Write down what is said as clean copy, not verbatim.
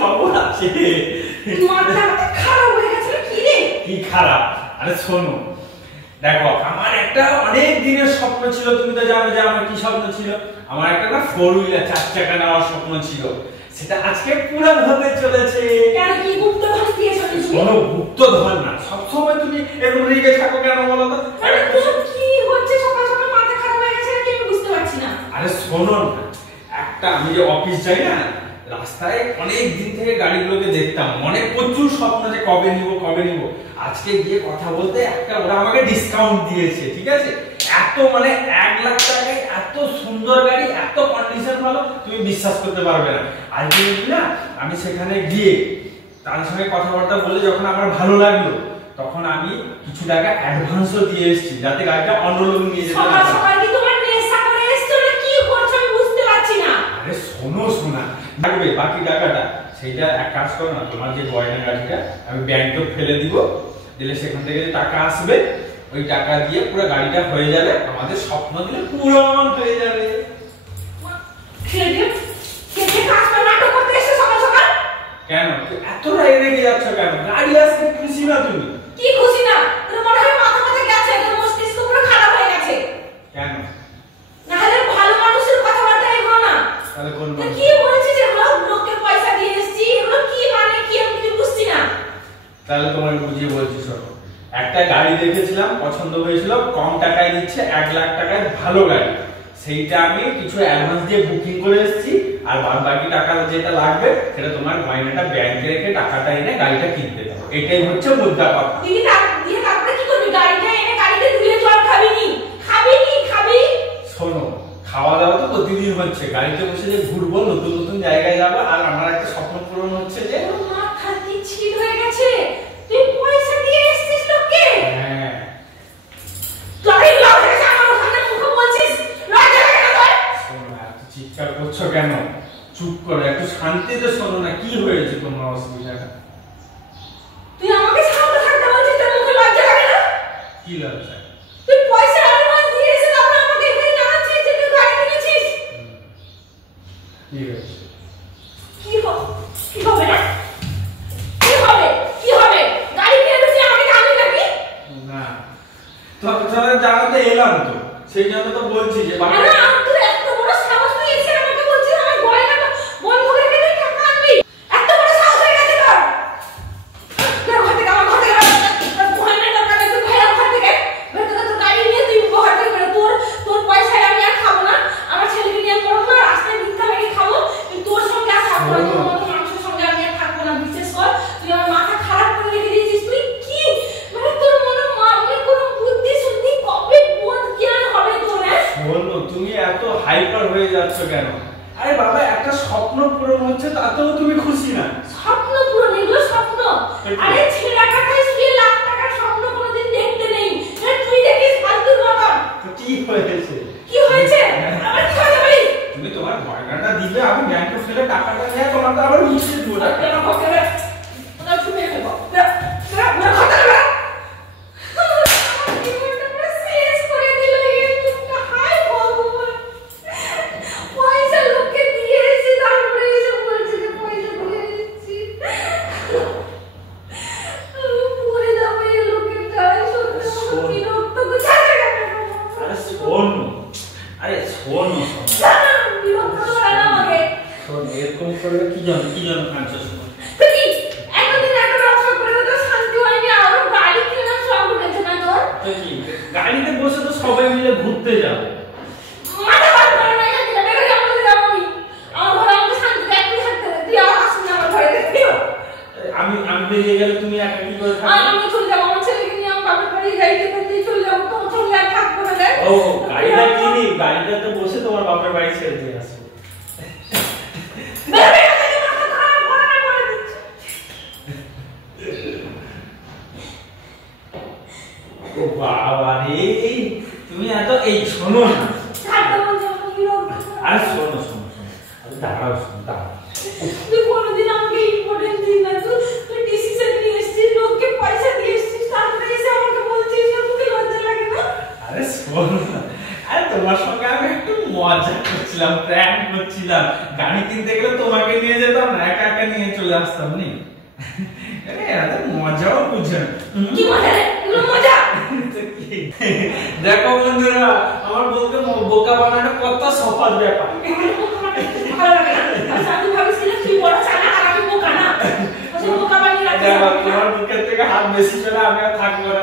খবর আছে। মাথাটা খারাপ হয়ে গেছে কি রে? কি খারাপ? আরে শোনো, দেখো আমার একটা অনেক দিনের স্বপ্ন ছিল, তুমি তো জানো যে আমার কি স্বপ্ন ছিল। আমার একটা না 4 হুইলার 4 চাকা নেওয়ার স্বপ্ন ছিল, সেটা আজকে পূরণ হতে চলেছে। কেন কি গুপ্তধন দিয়ে চলেছিস? কোনো গুপ্তধন না, সবসময় তুমি এরকম রেগে থাকো কেন বলো তো? আরে তোর কি হচ্ছে? সকাল সকাল মাথা খারাপ হয়ে গেছে নাকি আমি বুঝতে পারছি না। আরে শোনো না, একটা আমি যে অফিস যাই না, রাস্তায় অনেক দিন থেকে গাড়িগুলোকে দেখতাম, অনেক প্রচুর স্বপ্ন যে কবে নিব। আজকে গিয়ে কথা বলতে একটা ওরা আমাকে ডিসকাউন্ট দিয়েছে, ঠিক আছে? এত মানে 1 লাখ টাকায় এত সুন্দর গাড়ি, এত কন্ডিশন ভালো, তুমি বিশ্বাস করতে পারবে না। আলটিমেটলি না আমি সেখানে গিয়ে তার সঙ্গে কথাবার্তা বলে যখন আমার ভালো লাগলো, তখন আমি কিছু টাকা অ্যাডভান্সও দিয়ে এসেছি, যাতে গাড়িটা অন্য লোক নিয়ে যেতে সকাল পারে। সকাল কি তোমার নেশা করে এসছো না কি করছো আমি বুঝতে পারছি না। আরে শোনো শোনা, লাগবে বাকি টাকাটা, সেইটা এক কাজ করো না, তোমার যে গয়না গাড়িটা আমি ব্যাংকে ফেলে দিব, দিলে সেখান থেকে যে টাকা আসবে ওই টাকা দিয়ে পুরো গাড়িটা হয়ে যাবে, আমাদের স্বপ্ন দিলে পূরণ হয়ে যাবে। কেন এত রেগে যাচ্ছ কেন? গাড়ি আসবে খুশি না তুমি? কি খুশি না? তোর মনে হয় মাথা মাথা গেছে, তোর মস্তিষ্ক পুরো খারাপ হয়ে গেছে। কেন? না হলে ভালো মানুষের কথাবার্তা এগুলো না। তাহলে কোন তুই কি বলছিস? এগুলো লোককে পয়সা দিয়ে এসেছি, এগুলো কি মানে কি আমি কিছু বুঝছি না। তাহলে তোমাকে বুঝিয়ে বলছি শোনো, একটা গাড়ি দেখেছিলাম, পছন্দ হয়েছিল, কম টাকায় দিচ্ছে 1 লাখ টাকায় ভালো গাড়ি, সেইটা আমি কিছু অ্যাডভান্স দিয়ে বুকিং করে এসেছি, আর বাকি টাকা যেটা লাগবে সেটা তোমার গয়নাটা ব্যাংকে রেখে টাকাটা এনে গাড়িটা কিনতে দাও। এটাই হচ্ছে মুদ্রা কথা। দিদি দিয়ে তারপরে কি করবি? গাড়িটা এনে গাড়িতে ধুয়ে জল খাবি? শোনো, খাওয়া দাওয়া তো প্রতিদিন হচ্ছে, গাড়িতে বসে যে ঘুরবো, নতুন নতুন জায়গায় যাবো, আর আমার একটা স্বপ্ন পূরণ হচ্ছে যে তোর মাথা কি ছিল হয়ে গেছে? তুই পয়সা দিয়ে এসেছিস লোককে? হ্যাঁ। তুই লজ্জা করে আমার সামনে মুখে বলছিস? লজ্জা লাগে না তোর? শোনো, এত চিৎকার করছো কেন? চুপ করো, একটু শান্তিতে শোনো না, কি হয়েছে তোমার অসুবিধাটা? তুই আমাকে শান্ত থাকতে বলছিস, তোর মুখে লজ্জা লাগে না? কি লজ্জা? তুই পয়সা অ্যাডভান্স দিয়ে এসে তারপর আমাকে এখানে জানাচ্ছিস যে তুই গাড়ি কিনেছিস। কি হয়েছে? কি হবে না? কি হবে? গাড়ি কিনে দিছিস আমাকে জানাবি নাকি? না, তোমার জানাতে এলাম তো, সেই জন্য তো বলছি যে বাবা। আরে তুই এত বড় সাহস তুই এসে আমাকে বলছিস আমার গয়নাটা বন্ধ করে রেখে তুই টাকা আনবি? এত বড় সাহস হয়ে গেছে তোর? ঘর থেকে আমার ঘর থেকে তোর গয়নাটা টাকা তুই ফেরার ঘর থেকে ভেতরে তোর গাড়ি নিয়ে তুই ঘর থেকে বেরো। তোর পয়সায় আমি আর খাবো না, আমার ছেলেকে নিয়ে পড়বো না, রাস্তায় ভিক্ষা মেরে খাবো, কিন্তু তোর সঙ্গে আর থাকবো না, তোর মতো মানুষের সঙ্গে আমি আর থাকবো না। বিশেষ কর তুই আমার মাথা খারাপ করে রেখে দিয়েছিস। তুই কি মানে তোর মনে মানে কোনো বুদ্ধি শুদ্ধি কবে বোধ জ্ঞান হবে তোর? বলো, তুমি এত হাইপার হয়ে যাচ্ছ কেন? আরে বাবা, একটা স্বপ্ন পূরণ হচ্ছে, তাতেও তুমি খুশি না? স্বপ্ন পূরণ? এগুলো স্বপ্ন? আরে ছেঁড়া টাকায় শুয়ে লাখ টাকার স্বপ্ন কোনোদিন দেখতে নেই। তুই দেখিস ফালতুর মতন। তো কি হয়েছে? কি হয়েছে? আমার কি হয়েছে বলি? তুমি তোমার গয়নাটা দিবে, আমি ব্যাংকে ফেলে টাকাটা নিয়ে তোমাকে আবার উঠিয়ে দেবো টাকা। আরে শোনো, আরে শোনো শোনো, এরকম করলে কি জানো কাঁদছো? শোনো, কি গাড়িতে বসে তো সবাই মিলে ঘুরতে যাবো। আমি বেরিয়ে গেলে তুমি একা কি করে থাকবে? ও গাড়িটা কিনি, গাড়িটাতে বসে তোমার বাপের বাড়ি ছেড়ে দিয়ে আসবো। ও বাবা রে, তুমি এত এই শোনো না, আরে শোনো, দাঁড়াও, তুই কোনোদিন আমাকে ইম্পর্টেন্ট দিস না। তুই ডিসিশন নিয়ে এসেছিস, লোককে পয়সা দিয়ে এসেছিস, তারপরে এসে আমাকে বলছিস না? তোকে লজ্জা লাগে না? আরে শোনো না, আরে তোমার সঙ্গে আমি একটু মজা করছিলাম, প্র্যাঙ্ক হচ্ছিলাম, গাড়ি কিনতে গেলে তোমাকে নিয়ে যেতাম না, একা একা নিয়ে চলে আসতাম নি। আরে এত মজাও বুঝেন। কি মজা রে, এগুলো মজা। দেখো বন্ধুরা, আমার বউকে বোকা বানানো কত সহজ ব্যাপার। ভালো লাগে না, আচ্ছা আমি ভাবছিলাম তুই বড় চালা আর আমি বোকা না, আচ্ছা বোকা বানিয়ে রাখতে। তোমার বুকের থেকে হাত বেশি চলে, আমি আর থাকবো না।